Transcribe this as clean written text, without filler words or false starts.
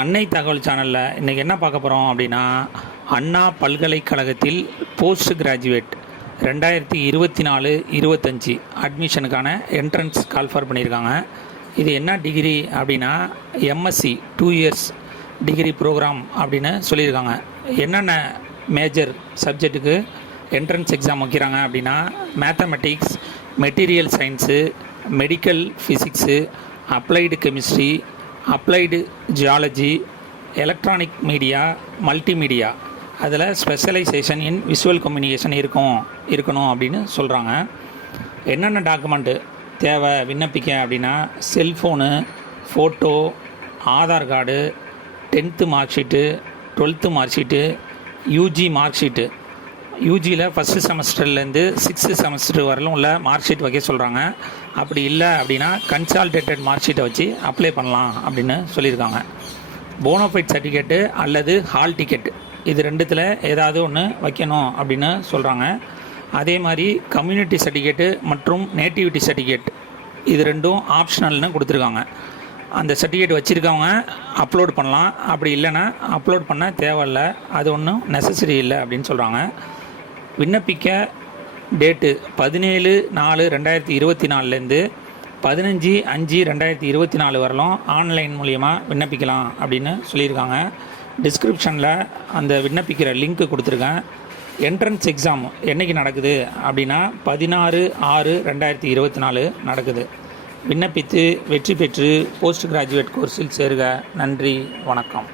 அன்னை தகவல் சேனலில் இன்றைக்கி என்ன பார்க்க போகிறோம் அப்படின்னா, அண்ணா பல்கலைக்கழகத்தில் போஸ்ட் கிராஜுவேட் 2024-25 அட்மிஷனுக்கான என்ட்ரன்ஸ் கால்ஃபர் பண்ணியிருக்காங்க. இது என்ன டிகிரி அப்படின்னா, எம்எஸ்சி 2 இயர்ஸ் டிகிரி ப்ரோக்ராம் அப்படின்னு சொல்லியிருக்காங்க. என்னென்ன மேஜர் சப்ஜெக்ட்டுக்கு என்ட்ரன்ஸ் எக்ஸாம் வைக்கிறாங்க அப்படின்னா, mathematics, material science, medical physics, applied chemistry, applied geology, electronic media, multimedia. அதில் ஸ்பெஷலைசேஷன் இன் விஷுவல் கம்யூனிகேஷன் இருக்கணும் அப்படின்னு சொல்கிறாங்க. என்னென்ன டாக்குமெண்ட்டு தேவை விண்ணப்பிக்க அப்படின்னா, cellphone, photo, Aadhaar card, 10th mark sheet, 12th mark sheet, UG mark sheet. யூஜியில் ஃபஸ்ட்டு செமஸ்டர்லேருந்து 6th செமஸ்டர் வரலும் உள்ள மார்க் ஷீட் வைக்க சொல்கிறாங்க. அப்படி இல்லை அப்படின்னா கன்சால்டேட்டட் மார்க் ஷீட்டை வச்சு அப்ளை பண்ணலாம் அப்படின்னு சொல்லியிருக்காங்க. போனோஃபைட் சர்டிஃபிகேட்டு அல்லது ஹால் டிக்கெட் இது ரெண்டுத்தில் ஏதாவது ஒன்று வைக்கணும் அப்படின்னு சொல்கிறாங்க. அதே மாதிரி கம்யூனிட்டி சர்டிஃபிகேட்டு மற்றும் நேட்டிவிட்டி சர்டிஃபிகேட் இது ரெண்டும் ஆப்ஷனல்னு கொடுத்துருக்காங்க. அந்த சர்டிஃபிகேட் வச்சுருக்கவங்க அப்லோட் பண்ணலாம், அப்படி இல்லைன்னா அப்லோட் பண்ண தேவையில்லை, அது ஒன்றும் நெசசரி இல்லை அப்படின்னு சொல்கிறாங்க. விண்ணப்பிக்க டேட்டு 17/4/2024 15/5/2024 வரலாம் ஆன்லைன் மூலியமாக விண்ணப்பிக்கலாம் அப்படின்னு சொல்லியிருக்காங்க. டிஸ்கிரிப்ஷனில் அந்த விண்ணப்பிக்கிற லிங்க்கு கொடுத்துருக்கேன். என்ட்ரன்ஸ் எக்ஸாம் என்றைக்கு நடக்குது அப்படின்னா 16/6/2024 நடக்குது. விண்ணப்பித்து வெற்றி பெற்று போஸ்ட் கிராஜுவேட் கோர்ஸில் சேருக. நன்றி, வணக்கம்.